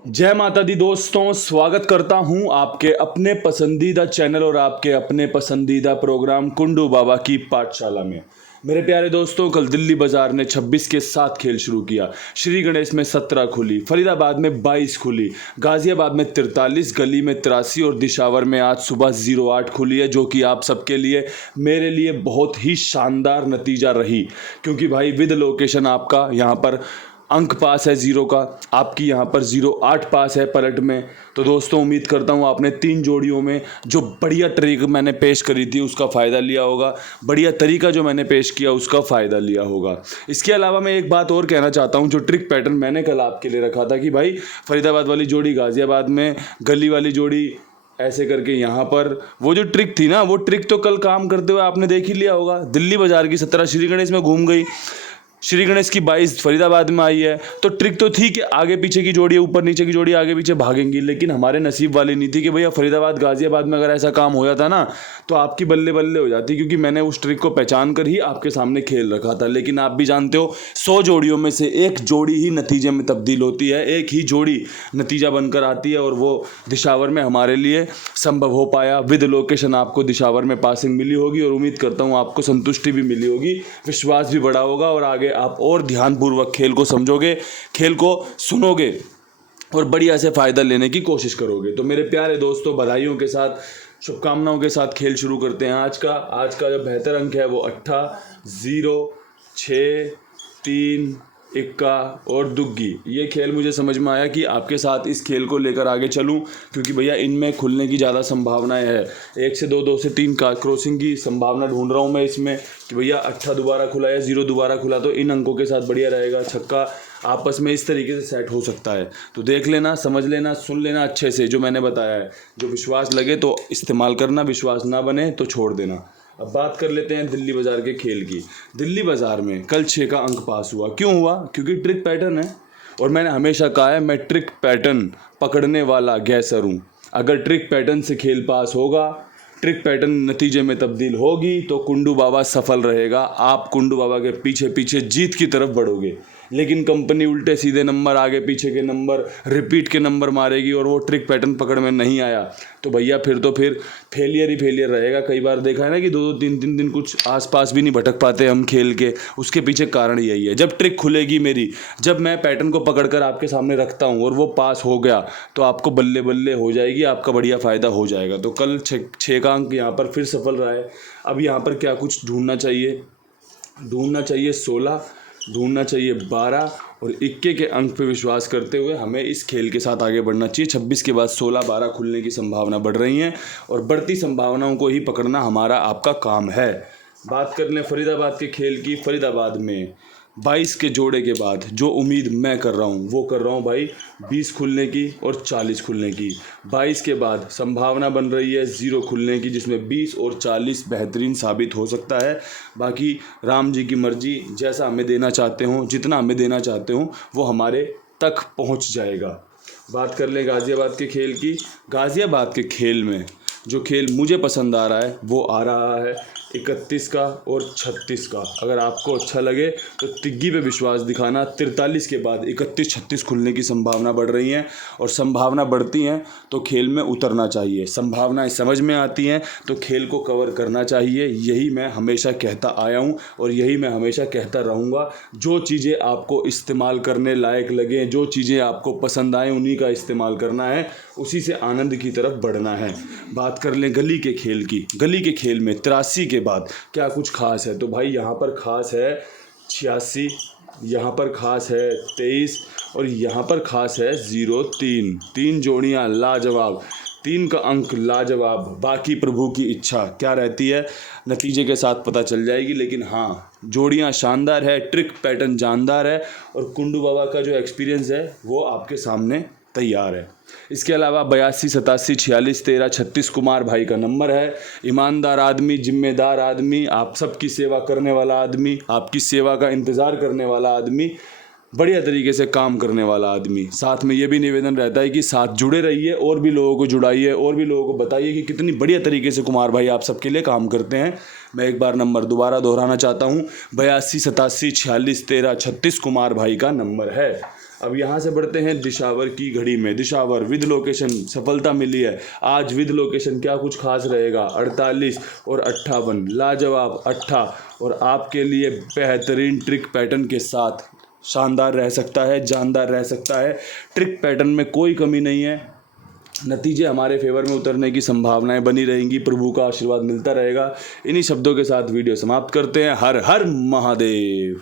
जय माता दी दोस्तों, स्वागत करता हूं आपके अपने पसंदीदा चैनल और आपके अपने पसंदीदा प्रोग्राम कुंडू बाबा की पाठशाला में। मेरे प्यारे दोस्तों, कल दिल्ली बाजार ने 26 के साथ खेल शुरू किया। श्री गणेश में 17 खुली, फरीदाबाद में 22 खुली, गाजियाबाद में 43, गली में 83 और दिशावर में आज सुबह 08 खुली है, जो कि आप सबके लिए मेरे लिए बहुत ही शानदार नतीजा रही। क्योंकि भाई विद लोकेशन आपका यहाँ पर अंक पास है 0 का, आपकी यहाँ पर 08 पास है पलट में। तो दोस्तों उम्मीद करता हूँ आपने 3 जोड़ियों में जो बढ़िया ट्रिक मैंने पेश करी थी उसका फ़ायदा लिया होगा, बढ़िया तरीका जो मैंने पेश किया उसका फ़ायदा लिया होगा। इसके अलावा मैं एक बात और कहना चाहता हूँ, जो ट्रिक पैटर्न मैंने कल आपके लिए रखा था कि भाई फरीदाबाद वाली जोड़ी गाज़ियाबाद में, गली वाली जोड़ी ऐसे करके यहाँ पर, वो जो ट्रिक थी ना, वो ट्रिक तो कल काम करते हुए आपने देख ही लिया होगा। दिल्ली बाजार की 17 श्री गणेश में घूम गई, श्री गणेश की 22 फरीदाबाद में आई है। तो ट्रिक तो थी कि आगे पीछे की जोड़ी, ऊपर नीचे की जोड़ी आगे पीछे भागेंगी, लेकिन हमारे नसीब वाली नहीं थी कि भैया फरीदाबाद गाजियाबाद में अगर ऐसा काम हो जाता ना तो आपकी बल्ले बल्ले हो जाती, क्योंकि मैंने उस ट्रिक को पहचान कर ही आपके सामने खेल रखा था। लेकिन आप भी जानते हो 100 जोड़ियों में से एक जोड़ी ही नतीजे में तब्दील होती है, एक ही जोड़ी नतीजा बनकर आती है, और वो दिशावर में हमारे लिए संभव हो पाया। विद लोकेशन आपको दिशावर में पासिंग मिली होगी और उम्मीद करता हूँ आपको संतुष्टि भी मिली होगी, विश्वास भी बढ़ा होगा और आगे आप और ध्यानपूर्वक खेल को समझोगे, खेल को सुनोगे और बढ़िया से फ़ायदा लेने की कोशिश करोगे। तो मेरे प्यारे दोस्तों, बधाइयों के साथ, शुभकामनाओं के साथ खेल शुरू करते हैं। आज का जो बेहतर अंक है वो 8, 0, 6, 3, इक्का और दुग्गी। ये खेल मुझे समझ में आया कि आपके साथ इस खेल को लेकर आगे चलूं, क्योंकि भैया इनमें खुलने की ज़्यादा संभावनाएं है। 1 से 2, 2 से 3 का क्रॉसिंग की संभावना ढूंढ रहा हूं मैं इसमें, कि भैया 8 दोबारा खुला या 0 दोबारा खुला, तो इन अंकों के साथ बढ़िया रहेगा। छक्का आपस में इस तरीके से सेट हो सकता है। तो देख लेना, समझ लेना, सुन लेना अच्छे से जो मैंने बताया है। जो विश्वास लगे तो इस्तेमाल करना, विश्वास ना बने तो छोड़ देना। अब बात कर लेते हैं दिल्ली बाजार के खेल की। दिल्ली बाजार में कल 6 का अंक पास हुआ। क्यों हुआ? क्योंकि ट्रिक पैटर्न है, और मैंने हमेशा कहा है मैं ट्रिक पैटर्न पकड़ने वाला गैसर हूँ। अगर ट्रिक पैटर्न से खेल पास होगा, ट्रिक पैटर्न नतीजे में तब्दील होगी, तो कुंडू बाबा सफल रहेगा। आप कुंडू बाबा के पीछे पीछे जीत की तरफ बढ़ोगे। लेकिन कंपनी उल्टे सीधे नंबर, आगे पीछे के नंबर, रिपीट के नंबर मारेगी और वो ट्रिक पैटर्न पकड़ में नहीं आया तो भैया फिर फेलियर ही फेलियर रहेगा। कई बार देखा है ना कि 2-2, 3-3 दिन कुछ आसपास भी नहीं भटक पाते हम खेल के। उसके पीछे कारण यही है। जब ट्रिक खुलेगी मेरी, जब मैं पैटर्न को पकड़कर आपके सामने रखता हूँ और वो पास हो गया, तो आपको बल्ले बल्ले हो जाएगी, आपका बढ़िया फ़ायदा हो जाएगा। तो कल 6 का अंक यहाँ पर फिर सफल रहा है। अब यहाँ पर क्या कुछ ढूंढना चाहिए? 16, ढूंढना चाहिए 12 और इक्के के अंक पे विश्वास करते हुए हमें इस खेल के साथ आगे बढ़ना चाहिए। 26 के बाद 16, 12 खुलने की संभावना बढ़ रही हैं और बढ़ती संभावनाओं को ही पकड़ना हमारा आपका काम है। बात कर लें फरीदाबाद के खेल की। फरीदाबाद में 22 के जोड़े के बाद जो उम्मीद मैं कर रहा हूँ वो कर रहा हूँ भाई 20 खुलने की और 40 खुलने की। 22 के बाद संभावना बन रही है 0 खुलने की, जिसमें 20 और 40 बेहतरीन साबित हो सकता है। बाकी राम जी की मर्जी, जैसा हमें देना चाहते हो, जितना हमें देना चाहते हो वो हमारे तक पहुँच जाएगा। बात कर लें गाज़ियाबाद के खेल की। गाज़ियाबाद के खेल में जो खेल मुझे पसंद आ रहा है वो आ रहा है 31 का और 36 का। अगर आपको अच्छा लगे तो तिग्गी पे विश्वास दिखाना। 43 के बाद 31-36 खुलने की संभावना बढ़ रही हैं, और संभावना बढ़ती हैं तो खेल में उतरना चाहिए। संभावनाएं समझ में आती हैं तो खेल को कवर करना चाहिए। यही मैं हमेशा कहता आया हूँ और यही मैं हमेशा कहता रहूँगा। जो चीज़ें आपको इस्तेमाल करने लायक लगें, जो चीज़ें आपको पसंद आएँ, उन्हीं का इस्तेमाल करना है, उसी से आनंद की तरफ बढ़ना है। बात कर लें गली के खेल की। गली के खेल में 83 के बाद क्या कुछ खास है? तो भाई यहाँ पर खास है 86, यहाँ पर खास है 23 और यहाँ पर खास है 0-3। 3 जोड़ियाँ लाजवाब, 3 का अंक लाजवाब। बाकी प्रभु की इच्छा क्या रहती है नतीजे के साथ पता चल जाएगी, लेकिन हाँ जोड़ियाँ शानदार है, ट्रिक पैटर्न जानदार है और कुंडू बाबा का जो एक्सपीरियंस है वो आपके सामने तैयार है। इसके अलावा 82, 87, 46, 13, 36 कुमार भाई का नंबर है। ईमानदार आदमी, जिम्मेदार आदमी, आप सबकी सेवा करने वाला आदमी, आपकी सेवा का इंतज़ार करने वाला आदमी, बढ़िया तरीके से काम करने वाला आदमी। साथ में ये भी निवेदन रहता है कि साथ जुड़े रहिए और भी लोगों को जुड़ाइए और भी लोगों को बताइए कि कितनी बढ़िया तरीके से कुमार भाई आप सबके लिए काम करते हैं। मैं एक बार नंबर दोबारा दोहराना चाहता हूँ, 82, 87, 46, 13, 36 कुमार भाई का नंबर है। अब यहाँ से बढ़ते हैं दिशावर की घड़ी में। दिशावर विद लोकेशन सफलता मिली है। आज विद लोकेशन क्या कुछ खास रहेगा। 48 और 58 लाजवाब 8 और आपके लिए बेहतरीन ट्रिक पैटर्न के साथ शानदार रह सकता है, जानदार रह सकता है। ट्रिक पैटर्न में कोई कमी नहीं है। नतीजे हमारे फेवर में उतरने की संभावनाएं बनी रहेंगी। प्रभु का आशीर्वाद मिलता रहेगा। इन्हीं शब्दों के साथ वीडियो समाप्त करते हैं। हर हर महादेव।